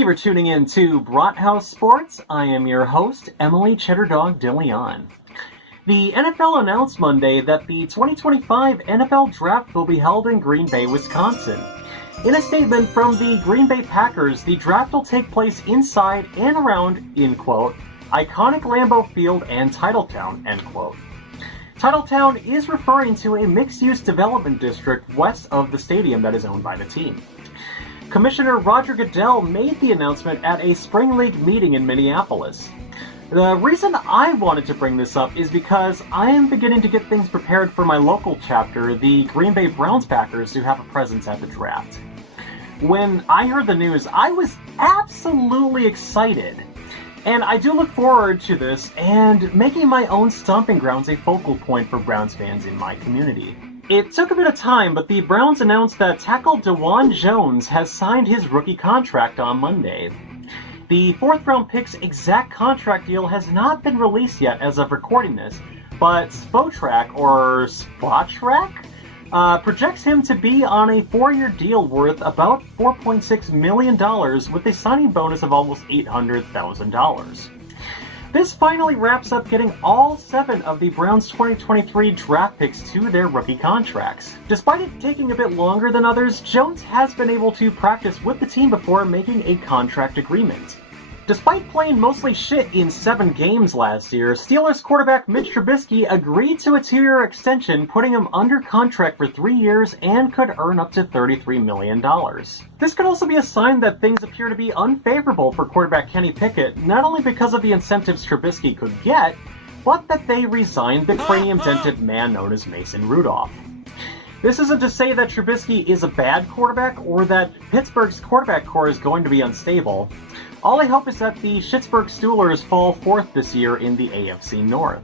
Thank you for tuning in to Brathouse Sports. I am your host, Emily Cheddar Dog DeLeon. The NFL announced Monday that the 2025 NFL Draft will be held in Green Bay, Wisconsin. In a statement from the Green Bay Packers, the draft will take place inside and around, in quote, iconic Lambeau Field and Titletown, end quote. Titletown is referring to a mixed-use development district west of the stadium that is owned by the team. Commissioner Roger Goodell made the announcement at a Spring League meeting in Minneapolis. The reason I wanted to bring this up is because I am beginning to get things prepared for my local chapter, the Green Bay Browns Packers, who have a presence at the draft. When I heard the news, I was absolutely excited. And I do look forward to this and making my own stomping grounds a focal point for Browns fans in my community. It took a bit of time, but the Browns announced that tackle Dawand Jones has signed his rookie contract on Monday. The fourth-round pick's exact contract deal has not been released yet as of recording this, but Spotrac, or Spotrac, projects him to be on a 4-year deal worth about $4.6 million with a signing bonus of almost $800,000. This finally wraps up getting all 7 of the Browns' 2023 draft picks to their rookie contracts. Despite it taking a bit longer than others, Jones has been able to practice with the team before making a contract agreement. Despite playing mostly shit in 7 games last year, Steelers quarterback Mitch Trubisky agreed to a 2-year extension, putting him under contract for 3 years and could earn up to $33 million. This could also be a sign that things appear to be unfavorable for quarterback Kenny Pickett, not only because of the incentives Trubisky could get, but that they resigned the cranium-dented man known as Mason Rudolph. This isn't to say that Trubisky is a bad quarterback or that Pittsburgh's quarterback core is going to be unstable. All I hope is that the Pittsburgh Steelers fall 4th this year in the AFC North.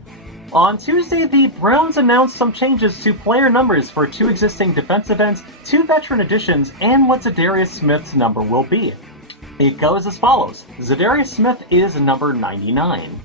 On Tuesday, the Browns announced some changes to player numbers for 2 existing defensive ends, 2 veteran additions, and what za'darius Smith's number will be. It goes as follows. za'darius Smith is number 99.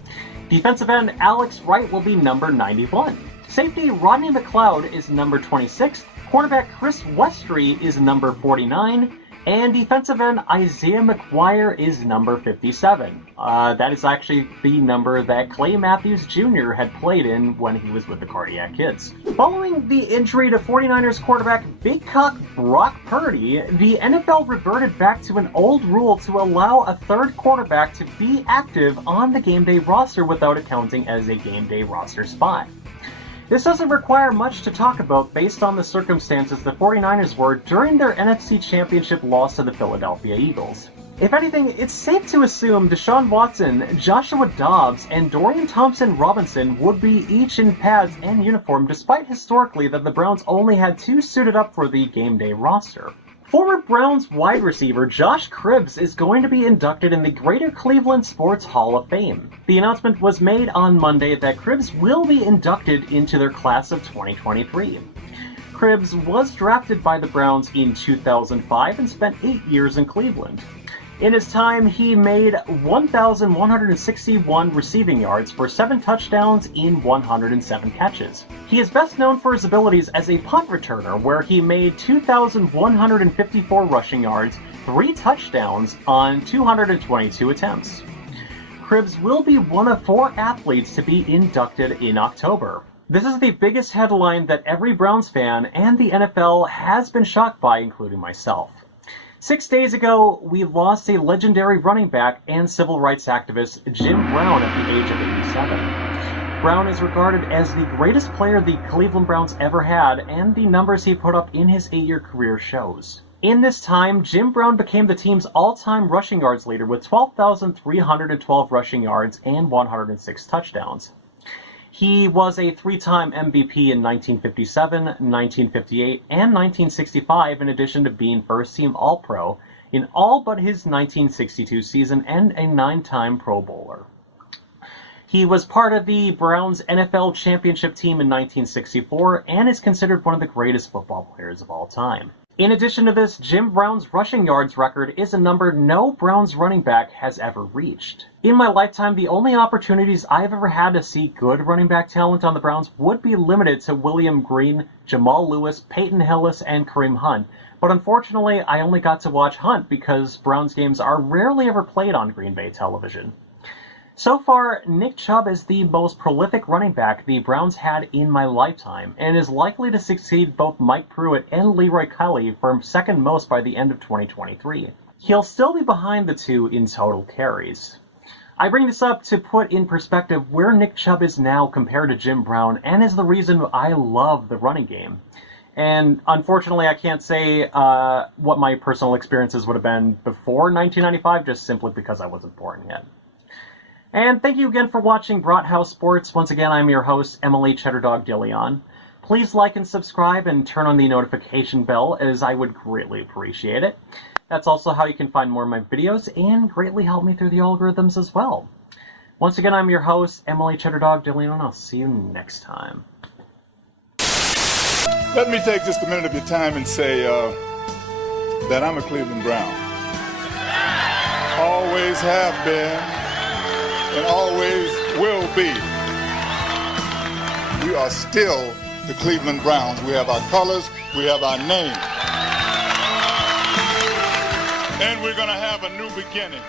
Defensive end Alex Wright will be number 91. Safety Rodney McLeod is number 26. Cornerback Chris Westry is number 49. And defensive end Isaiah McGuire is number 57. That is actually the number that Clay Matthews Jr. had played in when he was with the Cardiac Kids. Following the injury to 49ers quarterback Big Cock Brock Purdy, the NFL reverted back to an old rule to allow a third quarterback to be active on the game day roster without accounting as a game day roster spot. This doesn't require much to talk about based on the circumstances the 49ers were during their NFC Championship loss to the Philadelphia Eagles. If anything, it's safe to assume Deshaun Watson, Joshua Dobbs, and Dorian Thompson-Robinson would be each in pads and uniform, despite historically that the Browns only had 2 suited up for the game day roster. Former Browns wide receiver Josh Cribbs is going to be inducted in the Greater Cleveland Sports Hall of Fame. The announcement was made on Monday that Cribbs will be inducted into their class of 2023. Cribbs was drafted by the Browns in 2005 and spent 8 years in Cleveland. In his time, he made 1,161 receiving yards for 7 touchdowns in 107 catches. He is best known for his abilities as a punt returner, where he made 2,154 rushing yards, 3 touchdowns on 222 attempts. Cribbs will be one of 4 athletes to be inducted in October. This is the biggest headline that every Browns fan and the NFL has been shocked by, including myself. 6 days ago, we lost a legendary running back and civil rights activist, Jim Brown, at the age of 87. Brown is regarded as the greatest player the Cleveland Browns ever had, and the numbers he put up in his 8-year career shows. In this time, Jim Brown became the team's all-time rushing yards leader with 12,312 rushing yards and 106 touchdowns. He was a 3-time MVP in 1957, 1958, and 1965, in addition to being first-team All-Pro in all but his 1962 season and a 9-time Pro Bowler. He was part of the Browns' NFL championship team in 1964 and is considered one of the greatest football players of all time. In addition to this, Jim Brown's rushing yards record is a number no Browns running back has ever reached. In my lifetime, the only opportunities I've ever had to see good running back talent on the Browns would be limited to William Green, Jamal Lewis, Peyton Hillis, and Kareem Hunt. But unfortunately, I only got to watch Hunt because Browns games are rarely ever played on Green Bay television. So far, Nick Chubb is the most prolific running back the Browns had in my lifetime, and is likely to succeed both Mike Pruitt and Leroy Kelly for second most by the end of 2023. He'll still be behind the two in total carries. I bring this up to put in perspective where Nick Chubb is now compared to Jim Brown, and is the reason I love the running game. And unfortunately, I can't say what my personal experiences would have been before 1995, just simply because I wasn't born yet. And thank you again for watching Brathouse Sports. Once again, I'm your host, Emily Cheddar Dog DeLeon. Please like and subscribe and turn on the notification bell, as I would greatly appreciate it. That's also how you can find more of my videos and greatly help me through the algorithms as well. Once again, I'm your host, Emily Cheddar Dog DeLeon. I'll see you next time. Let me take just a minute of your time and say that I'm a Cleveland Brown. Always have been and always will be. We are still the Cleveland Browns. We have our colors, we have our name. And we're going to have a new beginning.